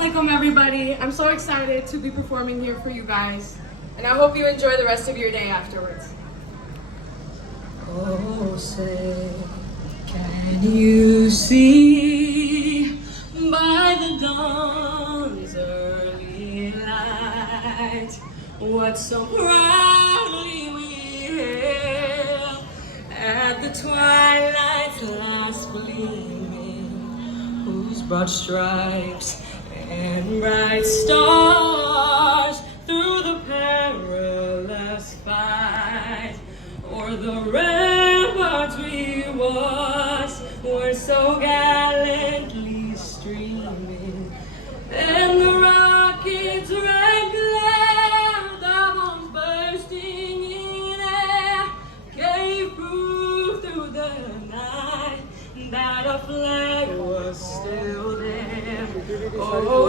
alaikum everybody. I'm so excited to be performing here for you guys. And I hope you enjoy the rest of your day afterwards. Oh, say, can you see by the dawn's early light what so proudly we hailed at the twilight's last gleaming, whose broad stripes and bright stars